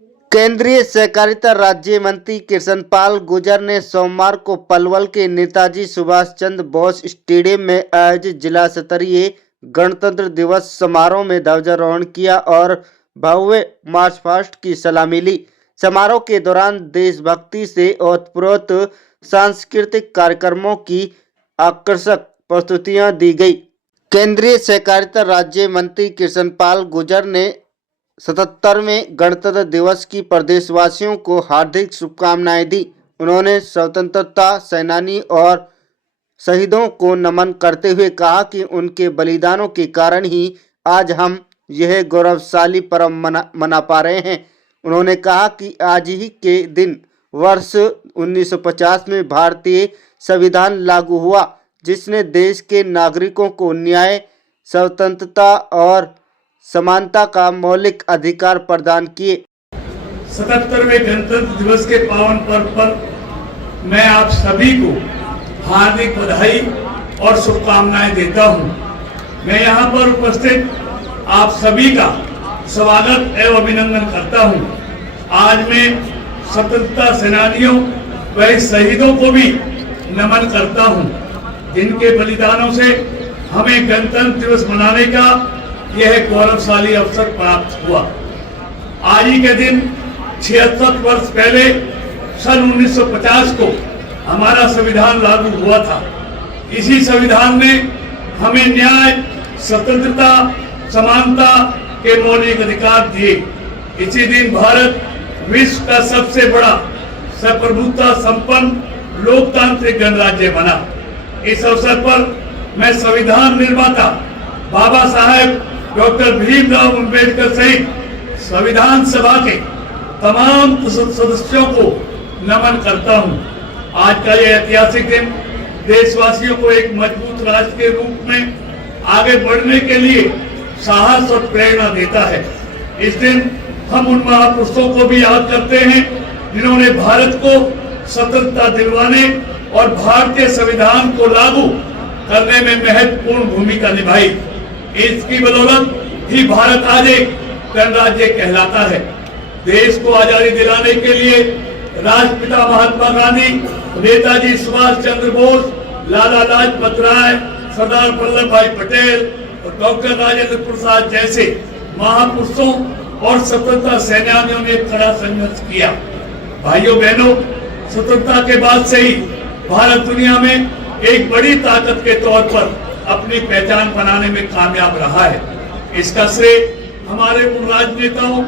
केंद्रीय सहकारिता राज्य मंत्री कृष्णपाल गुर्जर ने सोमवार को पलवल के नेताजी सुभाष चंद्र बोस स्टेडियम में आयोजित जिला स्तरीय गणतंत्र दिवस समारोह में ध्वजारोहण किया और भव्य मार्च पास्ट की सलामी ली। समारोह के दौरान देशभक्ति से ओतप्रोत सांस्कृतिक कार्यक्रमों की आकर्षक प्रस्तुतियां दी गई। केंद्रीय सहकारिता राज्य मंत्री कृष्णपाल गुर्जर ने 77वें गणतंत्र दिवस की प्रदेशवासियों को हार्दिक शुभकामनाएं दी। उन्होंने स्वतंत्रता सेनानी और शहीदों को नमन करते हुए कहा कि उनके बलिदानों के कारण ही आज हम यह गौरवशाली पर्व मना पा रहे हैं। उन्होंने कहा कि आज ही के दिन वर्ष 1950 में भारतीय संविधान लागू हुआ, जिसने देश के नागरिकों को न्याय, स्वतंत्रता और समानता का मौलिक अधिकार प्रदान किए। 77वें गणतंत्र दिवस के पावन पर्व पर मैं आप सभी को हार्दिक बधाई और शुभकामनाएं देता हूं। मैं यहां पर उपस्थित आप सभी का स्वागत एवं अभिनंदन करता हूं। आज मैं स्वतंत्रता सेनानियों व शहीदों को भी नमन करता हूं, जिनके बलिदानों से हमें गणतंत्र दिवस मनाने का यह गौरवशाली अवसर प्राप्त हुआ। आज ही के दिन 76 वर्ष पहले सन 1950 को हमारा संविधान लागू हुआ था। इसी संविधान ने हमें न्याय, स्वतंत्रता, समानता के मौलिक अधिकार दिए। इसी दिन भारत विश्व का सबसे बड़ा संप्रभुता संपन्न लोकतांत्रिक गणराज्य बना। इस अवसर पर मैं संविधान निर्माता बाबा साहेब डॉक्टर भीमराव अम्बेडकर सहित संविधान सभा के तमाम सदस्यों को नमन करता हूं। आज का यह ऐतिहासिक दिन देशवासियों को एक मजबूत राष्ट्र के रूप में आगे बढ़ने के लिए साहस और प्रेरणा देता है। इस दिन हम उन महापुरुषों को भी याद करते हैं जिन्होंने भारत को स्वतंत्रता दिलवाने और भारतीय संविधान को लागू करने में महत्वपूर्ण भूमिका निभाई। इसकी बदौलत ही भारत आज एक गणराज्य कहलाता है। देश को आजादी दिलाने के लिए राष्ट्रपिता महात्मा गांधी, नेताजी सुभाष चंद्र बोस, लाला लाजपत राय, सरदार वल्लभ भाई पटेल और डॉक्टर राजेंद्र प्रसाद जैसे महापुरुषों और स्वतंत्रता सेनानियों ने कड़ा संघर्ष किया। भाइयों बहनों, स्वतंत्रता के बाद से ही भारत दुनिया में एक बड़ी ताकत के तौर पर अपनी पहचान बनाने में कामयाब रहा है। इसका श्रेय हमारे उन राजनेताओं,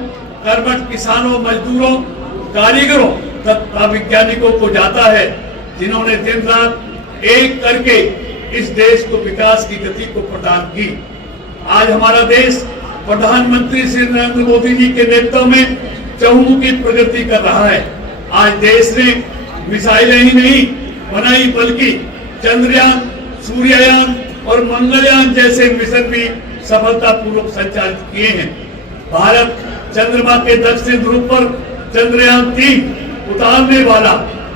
कर्मठ किसानों, मजदूरों, कारीगरों तथा वैज्ञानिकों को जाता है, जिन्होंने दिन रात एक करके इस देश को विकास की गति को प्रदान की। आज हमारा देश प्रधानमंत्री श्री नरेंद्र मोदी जी के नेतृत्व में चहुमुखी प्रगति कर रहा है। आज देश ने मिसाइलें ही नहीं बनाई, बल्कि चंद्रयान, सूर्ययान और मंगलयान जैसे मिशन भी सफलतापूर्वक संचालित किए हैं। भारत चंद्रमा के दक्षिण ध्रुव पर चंद्रयान 3 उतारने वाला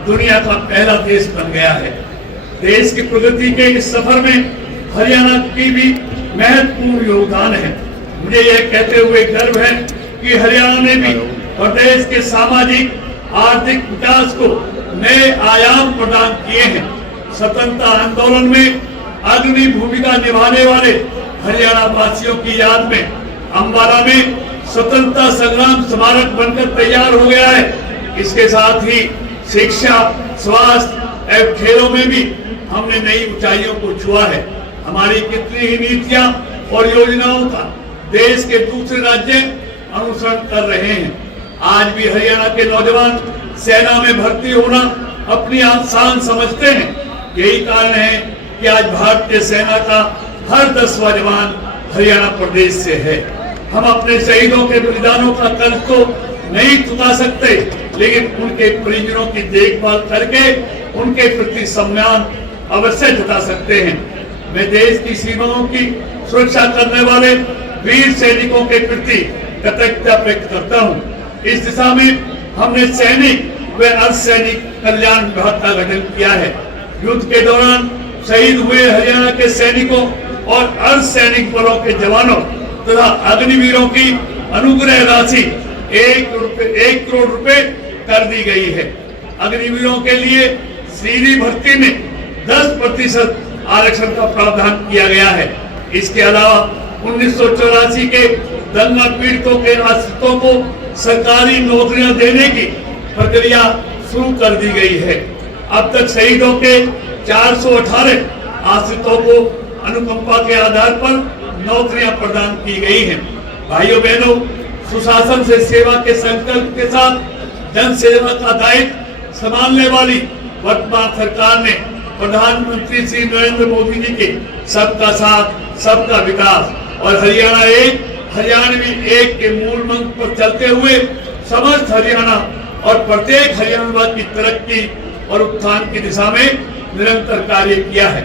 दुनिया का पहला देश बन गया है। देश की प्रगति के इस सफर में हरियाणा की भी महत्वपूर्ण योगदान है। मुझे यह कहते हुए गर्व है कि हरियाणा ने भी प्रदेश के सामाजिक आर्थिक विकास को नए आयाम प्रदान किए हैं। स्वतंत्रता आंदोलन में अग्रणी भूमिका निभाने वाले हरियाणा वासियों की याद में अंबाला में स्वतंत्रता संग्राम स्मारक बनकर तैयार हो गया है। इसके साथ ही शिक्षा, स्वास्थ्य एवं खेलों में भी हमने नई ऊंचाइयों को छुआ है। हमारी कितनी ही नीतियां और योजनाओं का देश के दूसरे राज्य अनुसरण कर रहे हैं। आज भी हरियाणा के नौजवान सेना में भर्ती होना अपनी शान समझते हैं। यही कारण है कि आज भारतीय सेना का हर 10वां जवान हरियाणा प्रदेश से है। हम अपने शहीदों के बलिदानों का कर्ज तो नहीं चुका सकते, लेकिन उनके परिजनों की देखभाल करके उनके प्रति सम्मान अवश्य जता सकते हैं। मैं देश की सीमाओं की सुरक्षा करने वाले वीर सैनिकों के प्रति कृतज्ञता व्यक्त करता हूँ। इस दिशा में हमने सैनिक व अर्धसैनिक कल्याण विभाग का गठन किया है। युद्ध के दौरान शहीद हुए हरियाणा के सैनिकों और अर्धसैनिक बलों के जवानों तथा अग्निवीरों की अनुग्रह राशि 1 करोड़ रुपए कर दी गई है। अग्निवीरों के लिए सीधी भर्ती में 10% आरक्षण का प्रावधान किया गया है। इसके अलावा 1984 के दंगा पीड़ितों के आश्रितों को सरकारी नौकरियां देने की प्रक्रिया शुरू कर दी गई है। अब तक शहीदों के 418 आश्रितों को अनुकंपा के आधार पर नौकरियां प्रदान की गई हैं। भाइयों बहनों, सुशासन से सेवा के संकल्प के साथ जन सेवा का दायित्व संभालने वाली वर्तमान सरकार ने प्रधानमंत्री श्री नरेंद्र मोदी जी के सबका साथ सबका विकास और हरियाणवी एक के मूल मंत्र पर चलते हुए समस्त हरियाणा और प्रत्येक हरियाणा की तरक्की और उत्थान की दिशा में निरंतर कार्य किया है।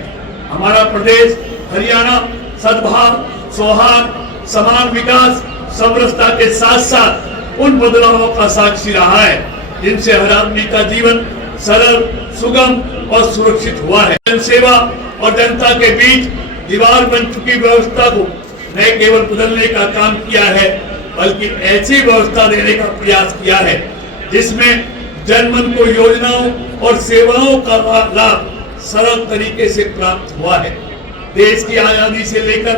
हमारा प्रदेश हरियाणा सद्भाव, सौहार्द, समान विकास, समरसता के साथ साथ उन बदलावों का साक्षी रहा है जिनसे हर आदमी का जीवन सरल, सुगम और सुरक्षित हुआ है। जनसेवा और जनता के बीच दीवार बन चुकी व्यवस्था को न केवल बदलने का काम किया है, बल्कि ऐसी व्यवस्था देने का प्रयास किया है जिसमें जनमन को योजनाओं और सेवाओं का लाभ सरल तरीके से प्राप्त हुआ है। देश की आजादी से लेकर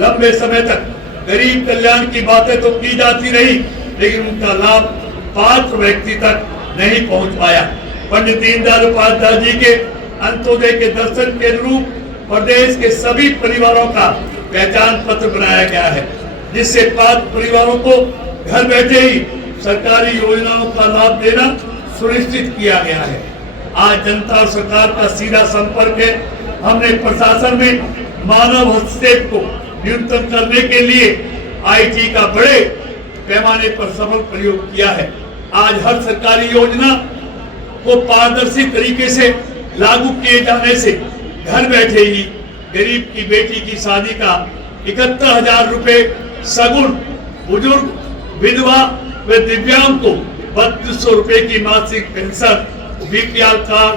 लंबे समय तक गरीब कल्याण की बातें तो की जाती रही, लेकिन उनका लाभ पात्र व्यक्ति तक नहीं पहुंच पाया। पंडित दीनदयाल उपाध्याय जी के अंत्योदय के दर्शन के अनुरूप प्रदेश के सभी परिवारों का पहचान पत्र बनाया गया है, जिससे पात्र परिवारों को घर बैठे ही सरकारी योजनाओं का लाभ देना सुनिश्चित किया गया है। आज जनता और सरकार का सीधा संपर्क है। हमने प्रशासन में मानव हस्तक्षेप को न्यूनतम करने के लिए IT का बड़े पैमाने पर सफल प्रयोग किया है। आज हर सरकारी योजना को पारदर्शी तरीके से लागू किए जाने से घर बैठे ही गरीब की बेटी की शादी का 71,000 रुपए सगुन, बुजुर्ग, विधवा व दिव्यांग को 3200 रुपए की मासिक pension, BPL card,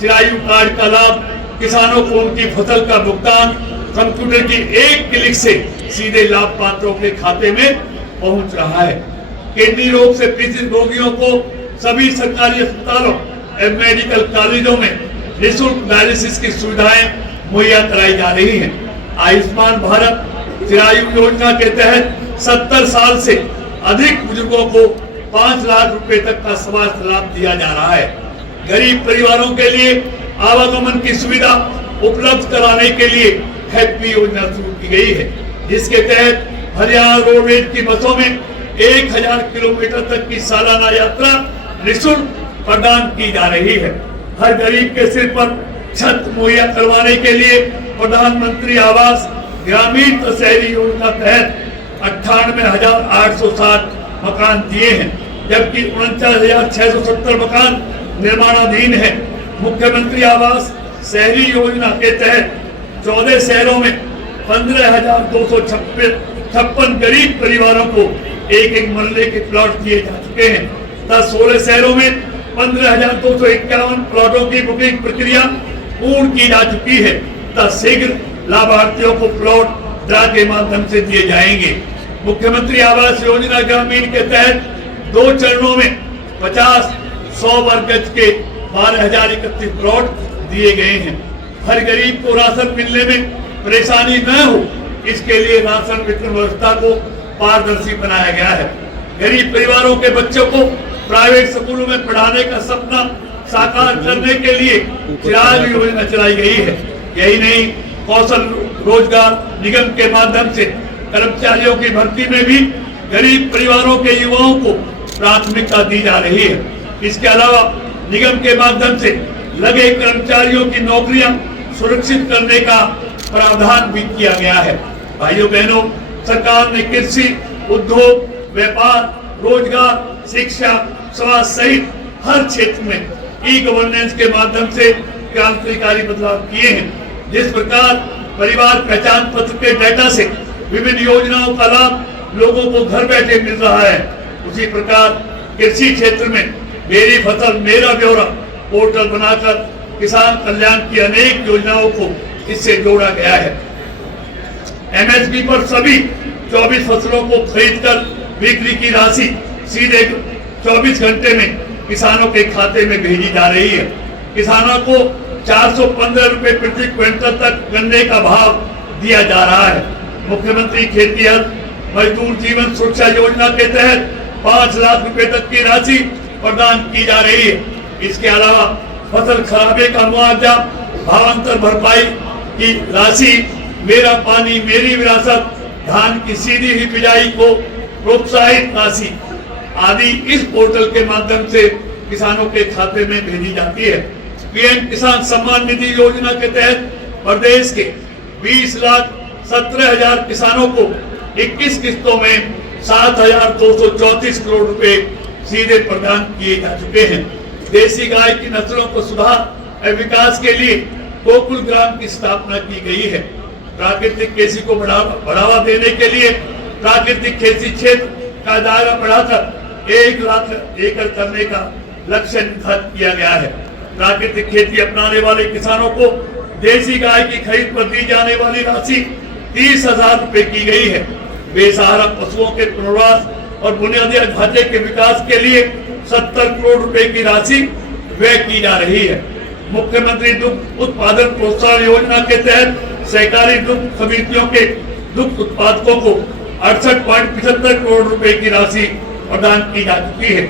Chirayu card का लाभ, किसानों को उनकी फसल का भुगतान कंप्यूटर की एक क्लिक से सीधे लाभ पात्रों के खाते में पहुंच रहा है। किडनी रोग से पीड़ित रोगियों को सभी सरकारी अस्पतालों एवं मेडिकल कॉलेजों में निःशुल्क डायलिसिस की सुविधाएं मुहैया कराई जा रही हैं। आयुष्मान भारत चिरायु योजना के तहत 70 साल से अधिक बुजुर्गों को 5 लाख रुपए तक का स्वास्थ्य लाभ दिया जा रहा है। गरीब परिवारों के लिए आवागमन की सुविधा उपलब्ध कराने के लिए हैप्पी योजना शुरू की गई है, जिसके तहत हरियाणा रोडवेज की बसों में 1000 किलोमीटर तक की सालाना यात्रा निःशुल्क प्रदान की जा रही है। हर गरीब के सिर पर छत मुहैया करवाने के लिए प्रधानमंत्री आवास ग्रामीण तो शहरी योजना तहत 98,860 मकान दिए हैं, जबकि 49,670 मकान निर्माणाधीन है। मुख्यमंत्री आवास शहरी योजना के तहत 14 शहरों में 15,256 गरीब परिवारों को एक मरले के प्लॉट दिए जा चुके हैं। 16 शहरों में 15,251 प्लॉटों की बुकिंग प्रक्रिया पूर्ण की जा चुकी है। शीघ्र लाभार्थियों को प्लॉट ड्रा के माध्यम से दिए जाएंगे। मुख्यमंत्री आवास योजना ग्रामीण के तहत 2 चरणों में 50-100 वर्ग गज के 12,031 प्लॉट दिए गए हैं। हर गरीब को राशन मिलने में परेशानी न हो, इसके लिए राशन वितरण व्यवस्था को पारदर्शी बनाया गया है। गरीब परिवारों के बच्चों को प्राइवेट स्कूलों में पढ़ाने का सपना साकार करने के लिए चिराग योजना चलाई गई है। यही नहीं, कौशल रोजगार निगम के माध्यम से कर्मचारियों की भर्ती में भी गरीब परिवारों के युवाओं को प्राथमिकता दी जा रही है। इसके अलावा निगम के माध्यम से लगे कर्मचारियों की नौकरियां सुरक्षित करने का प्रावधान भी किया गया है। भाइयों बहनों, सरकार ने कृषि, उद्योग, व्यापार, रोजगार, शिक्षा, स्वास्थ्य सहित हर क्षेत्र में ई-गवर्नेंस के माध्यम से क्रांतिकारी बदलाव किए हैं। जिस प्रकार परिवार पहचान पत्र के डेटा से विभिन्न योजनाओं का लाभ लोगों को घर बैठे मिल रहा है, उसी प्रकार कृषि क्षेत्र में मेरी फसल मेरा ब्यौरा पोर्टल बनाकर किसान कल्याण की अनेक योजनाओं को इससे जोड़ा गया है। MSP पर सभी 24 फसलों को खरीदकर बिक्री की राशि सीधे 24 घंटे में किसानों के खाते में भेजी जा रही है। किसानों को 415 रुपए प्रति क्विंटल तक गन्ने का भाव दिया जा रहा है। मुख्यमंत्री खेती मजदूर जीवन सुरक्षा योजना के तहत 5 लाख रुपए तक की राशि प्रदान की जा रही है। इसके अलावा फसल खराबे का मुआवजा, भावांतर भरपाई की राशि, मेरा पानी मेरी विरासत, धान की सीधी हुई बिजाई को प्रोत्साहित राशि आदि इस पोर्टल के माध्यम से किसानों के खाते में भेजी जाती है। पीएम किसान सम्मान निधि योजना के तहत प्रदेश के 20,17,000 किसानों को 21 किस्तों में 7,234 करोड़ रुपए सीधे प्रदान किए जा चुके हैं। देसी गाय की नस्लों को सुधार और विकास के लिए गोकुल ग्राम की स्थापना की गई है। प्राकृतिक खेती को बढ़ावा देने के लिए प्राकृतिक खेती क्षेत्र का दायरा बढ़ाकर 1 लाख एकड़ करने का लक्ष्य निर्धारित किया गया है। प्राकृतिक खेती अपनाने वाले किसानों को देसी गाय की खरीद पर दी जाने वाली राशि 30,000 रुपए की गई है। बेसहारा पशुओं के पुनर्वास और बुनियादी ढांचे के विकास के लिए 70 करोड़ रुपए की राशि व्यय की जा रही है। मुख्यमंत्री दुग्ध उत्पादन प्रोत्साहन योजना के तहत सहकारी दुग्ध समितियों के दुग्ध उत्पादकों को 68.75 करोड़ रुपए की राशि प्रदान की जा चुकी है।